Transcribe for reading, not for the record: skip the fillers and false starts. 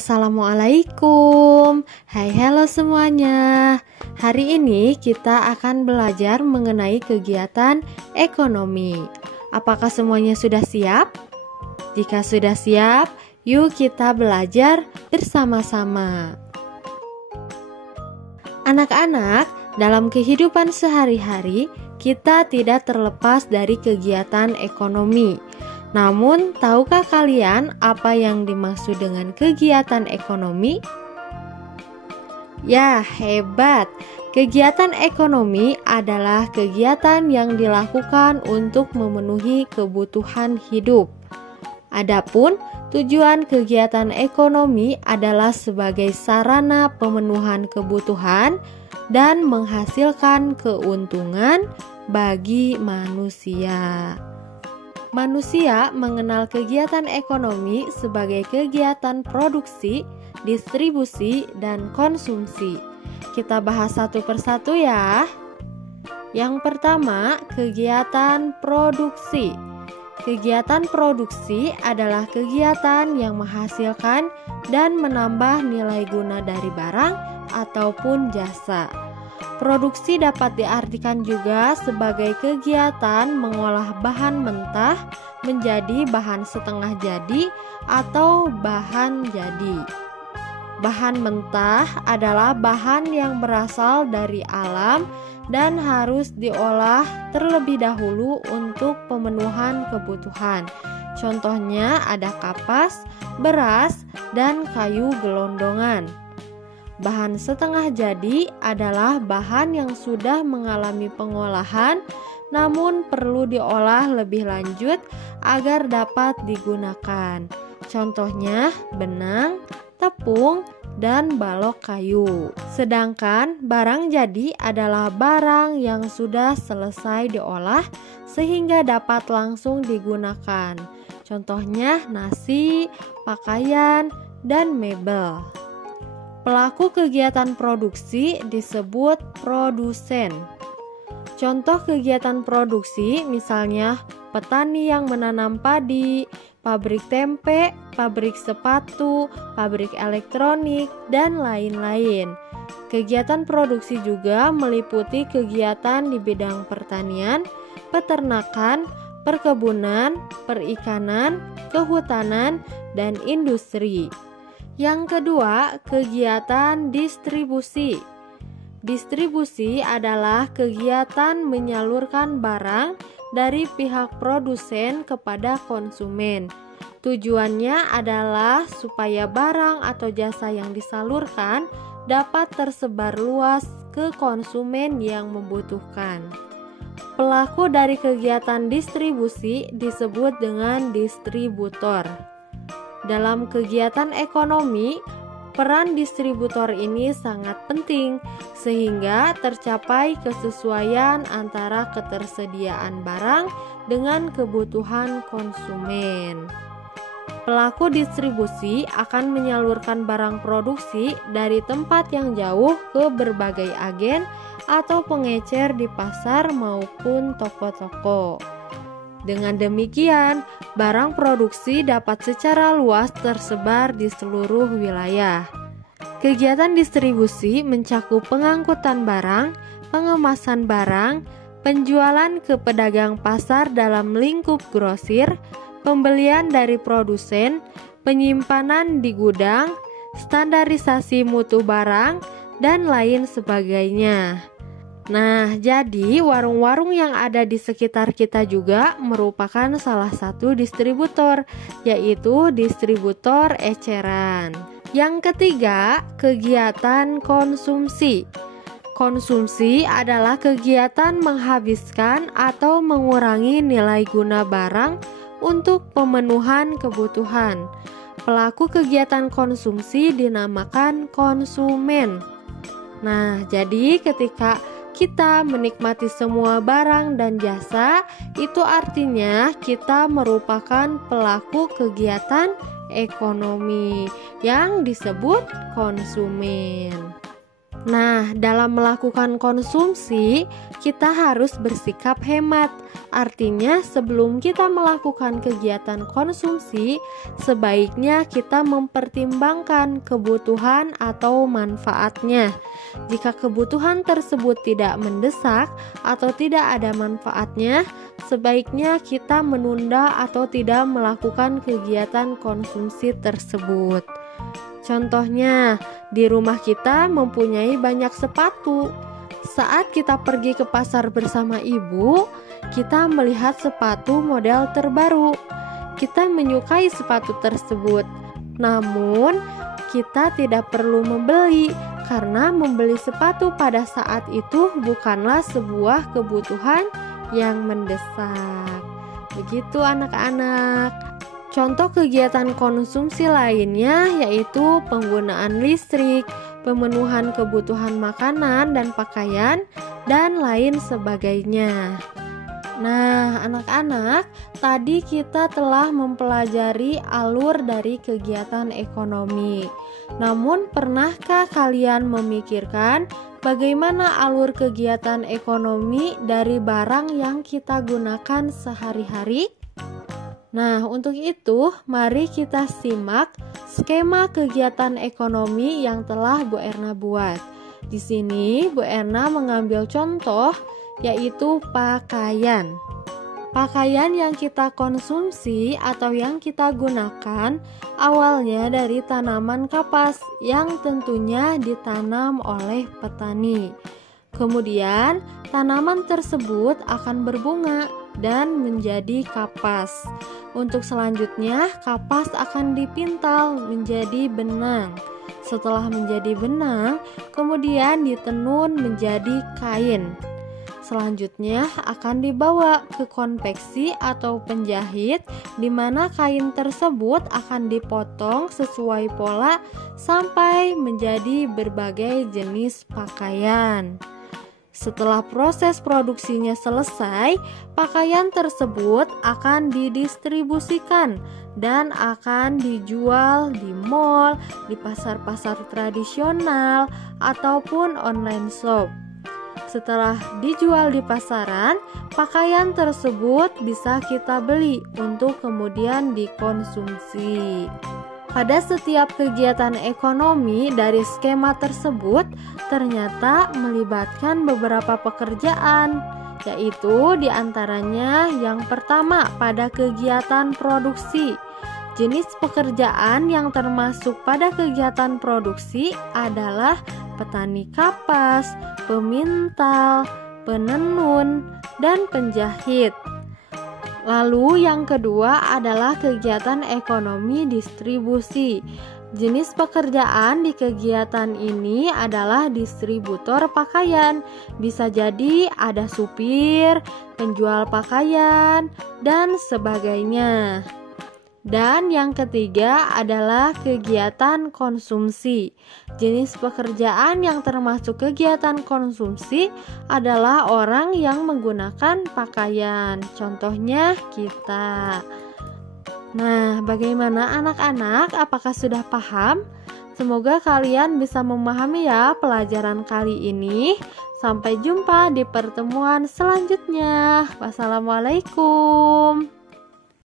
Assalamualaikum. Hai, halo semuanya. Hari ini kita akan belajar mengenai kegiatan ekonomi. Apakah semuanya sudah siap? Jika sudah siap, yuk kita belajar bersama-sama. Anak-anak, dalam kehidupan sehari-hari, kita tidak terlepas dari kegiatan ekonomi. Namun, tahukah kalian apa yang dimaksud dengan kegiatan ekonomi? Ya, hebat! Kegiatan ekonomi adalah kegiatan yang dilakukan untuk memenuhi kebutuhan hidup. Adapun tujuan kegiatan ekonomi adalah sebagai sarana pemenuhan kebutuhan dan menghasilkan keuntungan bagi manusia. Manusia mengenal kegiatan ekonomi sebagai kegiatan produksi, distribusi, dan konsumsi. Kita bahas satu persatu ya. Yang pertama, kegiatan produksi. Kegiatan produksi adalah kegiatan yang menghasilkan dan menambah nilai guna dari barang ataupun jasa. Produksi dapat diartikan juga sebagai kegiatan mengolah bahan mentah menjadi bahan setengah jadi atau bahan jadi. Bahan mentah adalah bahan yang berasal dari alam dan harus diolah terlebih dahulu untuk pemenuhan kebutuhan. Contohnya ada kapas, beras, dan kayu gelondongan. Bahan setengah jadi adalah bahan yang sudah mengalami pengolahan namun perlu diolah lebih lanjut agar dapat digunakan. Contohnya benang, tepung, dan balok kayu. Sedangkan barang jadi adalah barang yang sudah selesai diolah sehingga dapat langsung digunakan. Contohnya nasi, pakaian, dan mebel. Pelaku kegiatan produksi disebut produsen. Contoh kegiatan produksi misalnya petani yang menanam padi, pabrik tempe, pabrik sepatu, pabrik elektronik, dan lain-lain. Kegiatan produksi juga meliputi kegiatan di bidang pertanian, peternakan, perkebunan, perikanan, kehutanan, dan industri. Yang kedua, kegiatan distribusi. Distribusi adalah kegiatan menyalurkan barang dari pihak produsen kepada konsumen. Tujuannya adalah supaya barang atau jasa yang disalurkan dapat tersebar luas ke konsumen yang membutuhkan. Pelaku dari kegiatan distribusi disebut dengan distributor. Dalam kegiatan ekonomi, peran distributor ini sangat penting sehingga tercapai kesesuaian antara ketersediaan barang dengan kebutuhan konsumen. Pelaku distribusi akan menyalurkan barang produksi dari tempat yang jauh ke berbagai agen atau pengecer di pasar maupun toko-toko. Dengan demikian, barang produksi dapat secara luas tersebar di seluruh wilayah. Kegiatan distribusi mencakup pengangkutan barang, pengemasan barang, penjualan ke pedagang pasar dalam lingkup grosir, pembelian dari produsen, penyimpanan di gudang, standarisasi mutu barang, dan lain sebagainya. Nah, jadi warung-warung yang ada di sekitar kita juga merupakan salah satu distributor, yaitu distributor eceran. Yang ketiga, kegiatan konsumsi. Konsumsi adalah kegiatan menghabiskan atau mengurangi nilai guna barang untuk pemenuhan kebutuhan. Pelaku kegiatan konsumsi dinamakan konsumen. Nah, jadi ketika kita menikmati semua barang dan jasa, itu artinya kita merupakan pelaku kegiatan ekonomi yang disebut konsumen. Nah, dalam melakukan konsumsi, kita harus bersikap hemat. Artinya, sebelum kita melakukan kegiatan konsumsi, sebaiknya kita mempertimbangkan kebutuhan atau manfaatnya. Jika kebutuhan tersebut tidak mendesak atau tidak ada manfaatnya, sebaiknya kita menunda atau tidak melakukan kegiatan konsumsi tersebut. Contohnya, di rumah kita mempunyai banyak sepatu. Saat kita pergi ke pasar bersama ibu, kita melihat sepatu model terbaru. Kita menyukai sepatu tersebut. Namun, kita tidak perlu membeli karena membeli sepatu pada saat itu bukanlah sebuah kebutuhan yang mendesak. Begitu anak-anak. Contoh kegiatan konsumsi lainnya yaitu penggunaan listrik, pemenuhan kebutuhan makanan dan pakaian, dan lain sebagainya. Nah, anak-anak, tadi kita telah mempelajari alur dari kegiatan ekonomi. Namun, pernahkah kalian memikirkan bagaimana alur kegiatan ekonomi dari barang yang kita gunakan sehari-hari? Nah, untuk itu, mari kita simak skema kegiatan ekonomi yang telah Bu Erna buat. Di sini, Bu Erna mengambil contoh, yaitu pakaian. Pakaian yang kita konsumsi atau yang kita gunakan awalnya dari tanaman kapas yang tentunya ditanam oleh petani. Kemudian, tanaman tersebut akan berbunga dan menjadi kapas. Untuk selanjutnya, kapas akan dipintal menjadi benang. Setelah menjadi benang, kemudian ditenun menjadi kain. Selanjutnya akan dibawa ke konveksi atau penjahit, di mana kain tersebut akan dipotong sesuai pola sampai menjadi berbagai jenis pakaian. Setelah proses produksinya selesai, pakaian tersebut akan didistribusikan dan akan dijual di mall, di pasar-pasar tradisional, ataupun online shop. Setelah dijual di pasaran, pakaian tersebut bisa kita beli untuk kemudian dikonsumsi. Pada setiap kegiatan ekonomi dari skema tersebut ternyata melibatkan beberapa pekerjaan, yaitu diantaranya yang pertama pada kegiatan produksi. Jenis pekerjaan yang termasuk pada kegiatan produksi adalah petani kapas, pemintal, penenun, dan penjahit. Lalu yang kedua adalah kegiatan ekonomi distribusi. Jenis pekerjaan di kegiatan ini adalah distributor pakaian. Bisa jadi ada supir, penjual pakaian, dan sebagainya. Dan yang ketiga adalah kegiatan konsumsi. Jenis pekerjaan yang termasuk kegiatan konsumsi adalah orang yang menggunakan pakaian. Contohnya kita. Nah, bagaimana anak-anak? Apakah sudah paham? Semoga kalian bisa memahami ya pelajaran kali ini. Sampai jumpa di pertemuan selanjutnya. Wassalamualaikum.